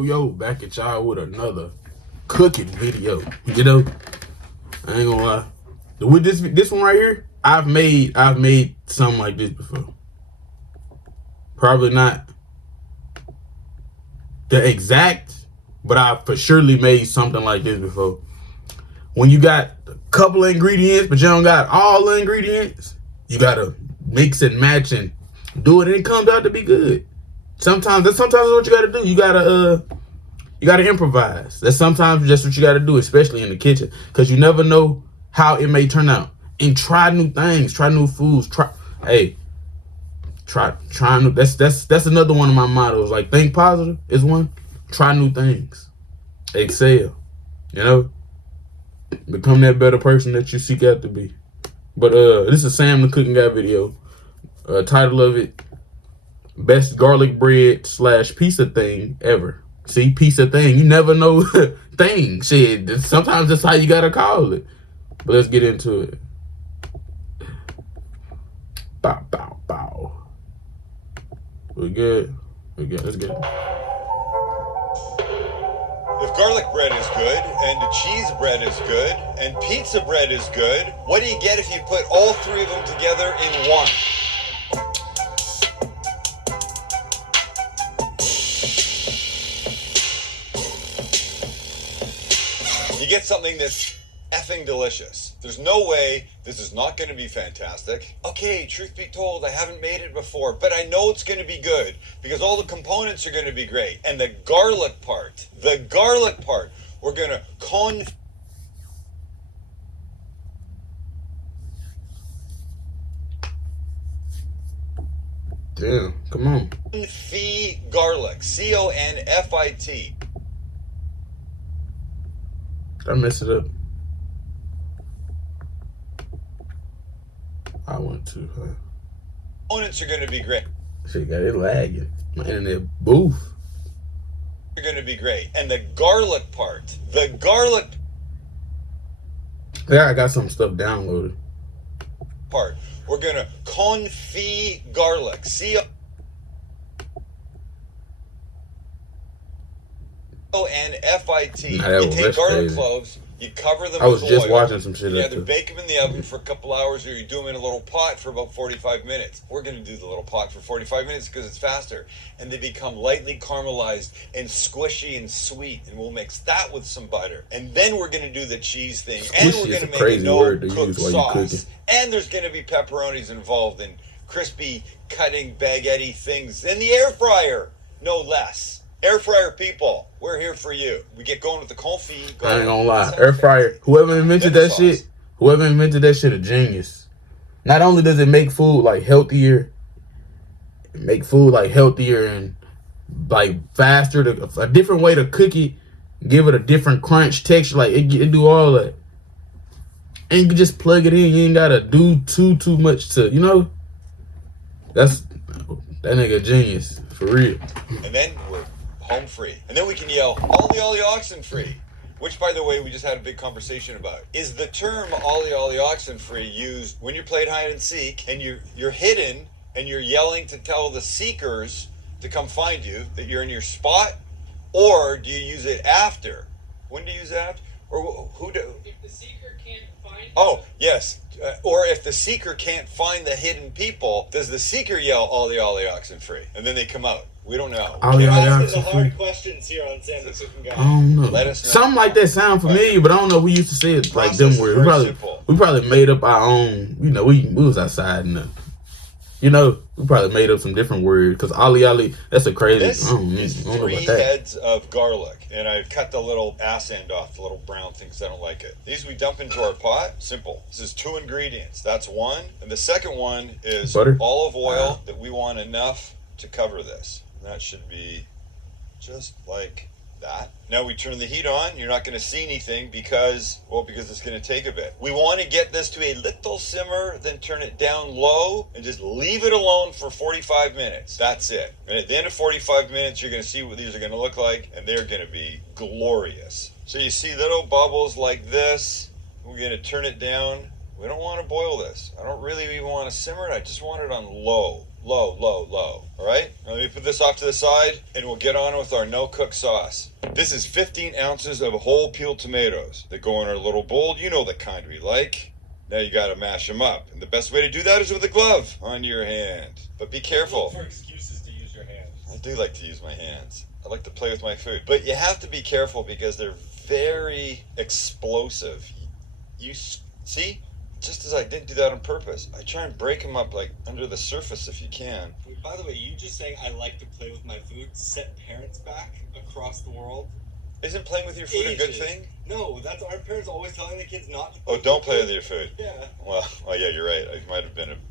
Yo, back at y'all with another cooking video. You know, I ain't gonna lie. With this one right here, I've made something like this before. Probably not the exact, but I for surely made something like this before. When you got a couple of ingredients, but you don't got all the ingredients, you gotta mix and match and do it, and it comes out to be good. Sometimes that's what you gotta do. You gotta improvise. That's sometimes just what you gotta do, especially in the kitchen, because you never know how it may turn out. And try new things, try new foods. Try new. That's another one of my mottos. Like, think positive is one. Try new things. Excel. You know, become that better person that you seek out to be. But this is Sam the Cooking Guy video. Title of it: Best garlic bread / pizza thing ever. See, pizza thing. You never know thing. Shit. Sometimes that's how you gotta call it. But let's get into it. Bow, bow, bow. We good. Let's get it. If garlic bread is good, and the cheese bread is good, and pizza bread is good, what do you get if you put all three of them together in one? You get something that's effing delicious. There's no way this is not going to be fantastic. Okay, truth be told, I haven't made it before, but I know it's going to be good because all the components are going to be great. And the garlic part, we're going to Damn, come on. confit garlic, CONFIT. I messed it up. I want to. Components are going to be great. Shit got it lagging. My internet boof. Are going to be great. And the garlic part, Yeah, I got some stuff downloaded. we're going to confit garlic, CONFIT. Nah, You take garlic crazy. cloves, you cover them I was with just oil. watching some shit. You Like either bake them in the oven for a couple hours, or you do them in a little pot for about 45 minutes. We're going to do the little pot for 45 minutes because it's faster. And they become lightly caramelized and squishy and sweet. And we'll mix that with some butter. And then we're going to do the cheese thing. And Squishy we're is going a to make crazy a word to no-cook use while you sauce. cooking. And there's going to be pepperonis involved in crispy, cutting, baguette-y things. And the air fryer, no less. Air fryer people, we're here for you. We get going with the confit. I ain't gonna lie. Air fryer. Whoever invented that shit, a genius. Not only does it make food like healthier, and like faster, a different way to cook it, give it a different crunch texture. Like it do all that, and you can just plug it in. You ain't gotta do too much to, you know. That nigga genius for real. And then we're home free. And then we can yell, ollie oxen free. Which, by the way, we just had a big conversation about. Is the term ollie oxen free used when you're playing hide and seek and you're hidden and you're yelling to tell the seekers to come find you that you're in your spot? Or do you use it after? When do you use it after? Or who do? If the seeker can't find you. Oh, yes. Or if the seeker can't find the hidden people, does the seeker yell ollie oxen free? And then they come out. We don't know. Ollie Asking oxen the free. hard questions here on Sam the Cooking Guy. I don't know. Let us know. Something like that sound familiar, but I don't know. We used to say it like them Process is words. very simple. We probably made up our own. You know, we was outside and you know, we probably made up some different words because ollie, that's a crazy. This I don't is know 3 about that. heads of garlic, and I've cut the little ass end off, the little brown thing, because I don't like it. These we dump into our pot. Simple. This is 2 ingredients. That's one, and the second one is Butter? olive oil that we want enough to cover this. And that should be just like that. Now we turn the heat on. You're not going to see anything because it's going to take a bit. We want to get this to a little simmer, then turn it down low and just leave it alone for 45 minutes. That's it. And at the end of 45 minutes, you're going to see what these are going to look like, and they're going to be glorious. So you see little bubbles like this. We're going to turn it down. We don't want to boil this. I don't really even want to simmer it. I just want it on low. Low, low, low. All right? Now let me put this off to the side, and we'll get on with our no-cook sauce. This is 15 ounces of whole peeled tomatoes. They go in our little bowl. You know the kind we like. Now you got to mash them up. And the best way to do that is with a glove on your hand. But be careful. Look for excuses to use your hands. I do like to use my hands. I like to play with my food. But you have to be careful because they're very explosive. You see? Just as I didn't do that on purpose. I try and break them up like under the surface if you can. By the way, you just saying I like to play with my food set parents back across the world. Isn't playing with your food a good Ages. thing? No, that's our parents always telling the kids not to Oh, don't play with your food. Yeah. Well, oh yeah, you're right. I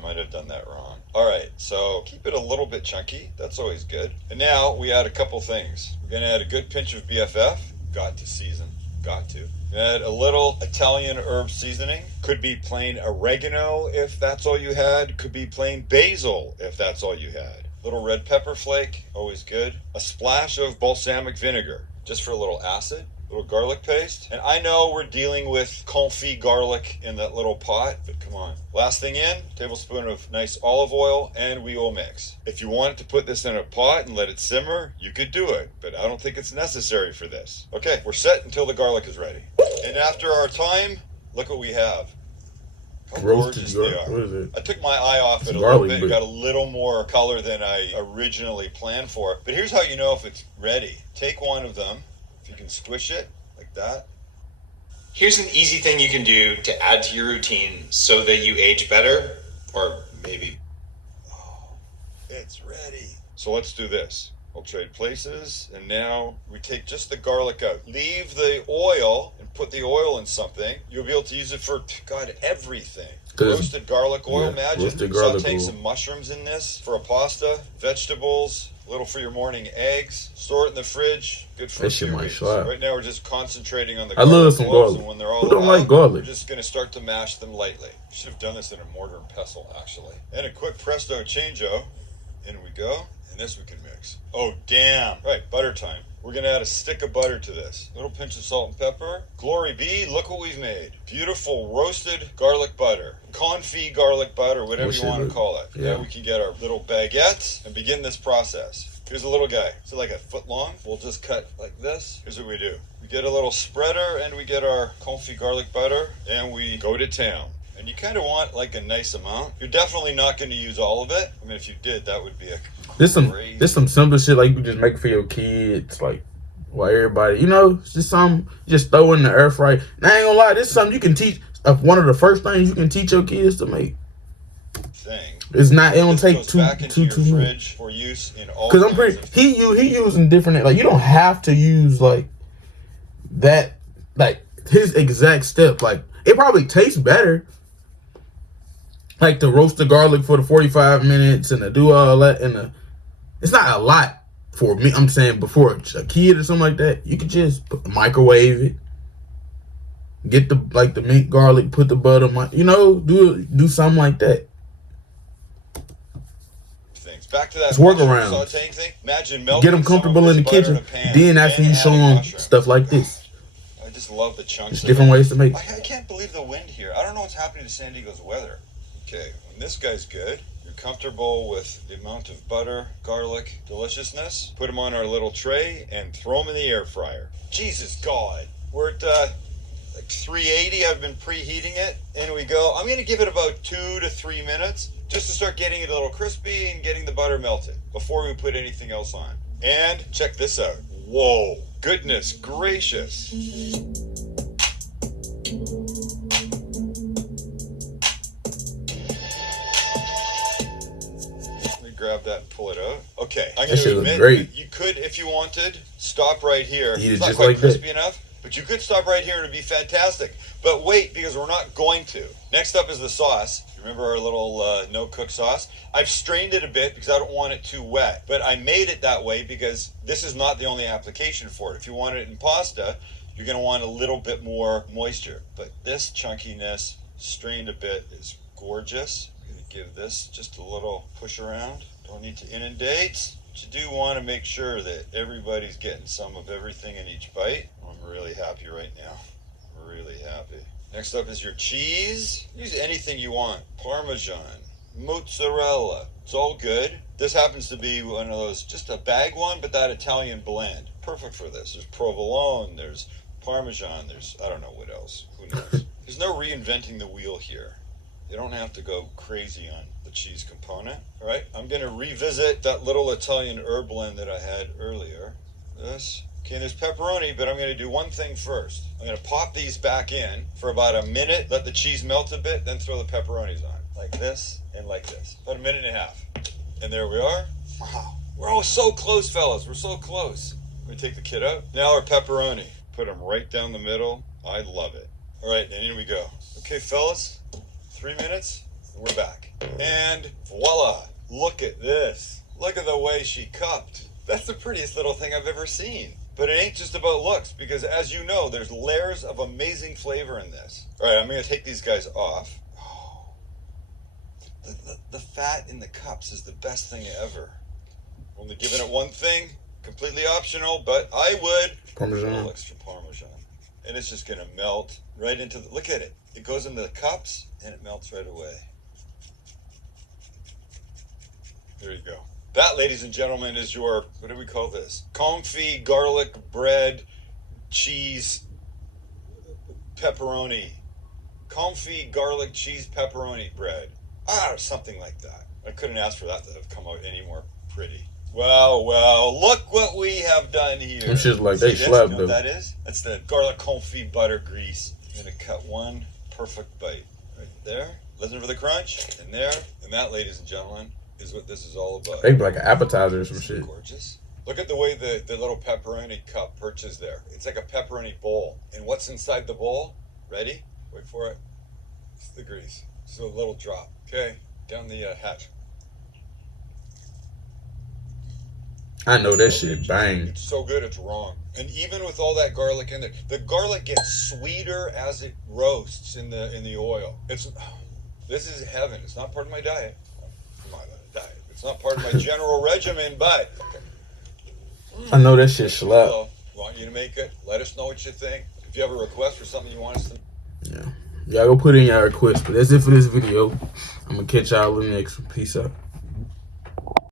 might have done that wrong. All right, so keep it a little bit chunky. That's always good. And now we add a couple things. We're gonna add a good pinch of BFF. Got to season. Got to. Add a little Italian herb seasoning. Could be plain oregano if that's all you had. Could be plain basil if that's all you had. Little red pepper flake, always good. A splash of balsamic vinegar, just for a little acid. Little garlic paste. And I know we're dealing with confit garlic in that little pot, but come on. Last thing in, tablespoon of nice olive oil, and we will mix. If you wanted to put this in a pot and let it simmer, you could do it, but I don't think it's necessary for this. Okay, we're set until the garlic is ready. And after our time, look what we have. How gorgeous they are. What is it? I took my eye off it a garlic, little bit, but- got a little more color than I originally planned for. But here's how you know if it's ready. Take one of them, if you can squish it like that. Here's an easy thing you can do to add to your routine so that you age better, or maybe. It's ready. So let's do this. We'll trade places, and now we take just the garlic out. Leave the oil and put the oil in something. You'll be able to use it for, God, everything. 'Cause- Roasted garlic oil, yeah, imagine. roasted garlic Sauteing oil. some mushrooms in this for a pasta, vegetables, a little for your morning eggs. Store it in the fridge. Good for That a shit few might weeks. slap. Right now we're just concentrating on the I love garlic some cloves, garlic. and when they're all Who don't like out, garlic? We're just going to start to mash them lightly. Should have done this in a mortar and pestle, actually. And a quick presto changeo. In we go. And this we can mix. Oh, damn. Right, butter time. We're going to add a stick of butter to this. Little pinch of salt and pepper. Glory be, look what we've made. Beautiful roasted garlic butter. Confit garlic butter, whatever That you shit want to look- call it. yeah. Now we can get our little baguettes and begin this process. Here's a little guy. It's like a foot long. We'll just cut like this. Here's what we do. We get a little spreader and we get our confit garlic butter and we go to town. And you kind of want like a nice amount. You're definitely not going to use all of it. I mean, if you did, that would be a This crazy. some simple shit like you just make for your kids, like while everybody, you know, it's just something you just throw in the air fryer. And I ain't gonna lie, this is something you can teach. One of the first things you can teach your kids to make. thing. It's not. It don't This take goes too back into too your much. fridge for use in all. Because I'm kinds pretty. of- He using different. Like you don't have to use like that. Like his exact step. Like it probably tastes better. Like to roast the garlic for the 45 minutes and to do all that and it's not a lot for me. I'm saying before a kid or something like that, you could just microwave it. Get the mint garlic, put the butter, you know, do something like that. things. Back to that It's mushroom workarounds. sauteing thing. Imagine melting Get them some of comfortable this in the butter kitchen. a pan Then that's when you show adding them mushrooms. stuff like this. I just love the chunks. There's of different it. ways to make. I can't believe the wind here. I don't know what's happening to San Diego's weather. Okay, when this guy's good, you're comfortable with the amount of butter, garlic, deliciousness, put them on our little tray and throw them in the air fryer. Jesus God. We're at like 380. I've been preheating it. In we go. I'm going to give it about 2 to 3 minutes just to start getting it a little crispy and getting the butter melted before we put anything else on. And check this out. Whoa. Goodness gracious. Let me grab that and pull it out. Okay, I'm That going shit to look admit great. you could, if you wanted, stop right here. Eat it It's not just quite like that. crispy enough, but you could stop right here and it'd be fantastic. But wait, because we're not going to. Next up is the sauce. Remember our little no-cook sauce? I've strained it a bit because I don't want it too wet. But I made it that way because this is not the only application for it. If you want it in pasta, you're going to want a little bit more moisture. But this chunkiness, strained a bit, is gorgeous. I'm going to give this just a little push around. Don't need to inundate. But you do want to make sure that everybody's getting some of everything in each bite. I'm really happy right now. Really happy. Next up is your cheese. Use anything you want. Parmesan, mozzarella. It's all good. This happens to be one of those, just a bag one, but that Italian blend. Perfect for this. There's provolone, there's Parmesan, there's, I don't know what else. Who knows? There's no reinventing the wheel here. You don't have to go crazy on the cheese component. All right, I'm going to revisit that little Italian herb blend that I had earlier. This. Okay, there's pepperoni, but I'm going to do one thing first. I'm going to pop these back in for about a minute, let the cheese melt a bit, then throw the pepperonis on. Like this and like this. About a minute and a half. And there we are. Wow. We're all so close, fellas. We're so close. I'm going to take the kid out. Now our pepperoni. Put them right down the middle. I love it. All right, and here we go. Okay, fellas. 3 minutes, and we're back. And voila. Look at this. Look at the way she cupped. That's the prettiest little thing I've ever seen. But it ain't just about looks, because as you know, there's layers of amazing flavor in this. All right, I'm going to take these guys off. Oh, the fat in the cups is the best thing ever. Only giving it one thing, completely optional, but I would. Parmesan. A little extra Parmesan. And it's just going to melt right into the, look at it. It goes into the cups, and it melts right away. There you go. That, ladies and gentlemen, is your, what do we call this? Confit garlic bread, cheese, pepperoni. Confit garlic cheese pepperoni bread. Or something like that. I couldn't ask for that to have come out any more pretty. Well, look what we have done here. Them shit's like they See this? slapped You know what though. that is? That's the garlic confit butter grease. I'm going to cut one perfect bite right there. Listen for the crunch. And there. And that, ladies and gentlemen, is what this is all about. They be like an appetizer or some Isn't it shit. gorgeous? Look at the way the little pepperoni cup perches there. It's like a pepperoni bowl. And what's inside the bowl? Ready? Wait for it. It's the grease. So a little drop. Okay, down the hatch. I know that shit bang. It's so good, it's wrong. And even with all that garlic in there, the garlic gets sweeter as it roasts in the oil. This is heaven. It's not part of my diet. It's not part of my general regimen, but I know that shit slap. so, want you to make it. Let us know what you think. If you have a request for something you want us to. Yeah. Y'all go put in y'all requests. But that's it for this video. I'm gonna catch y'all in the next one. Peace out.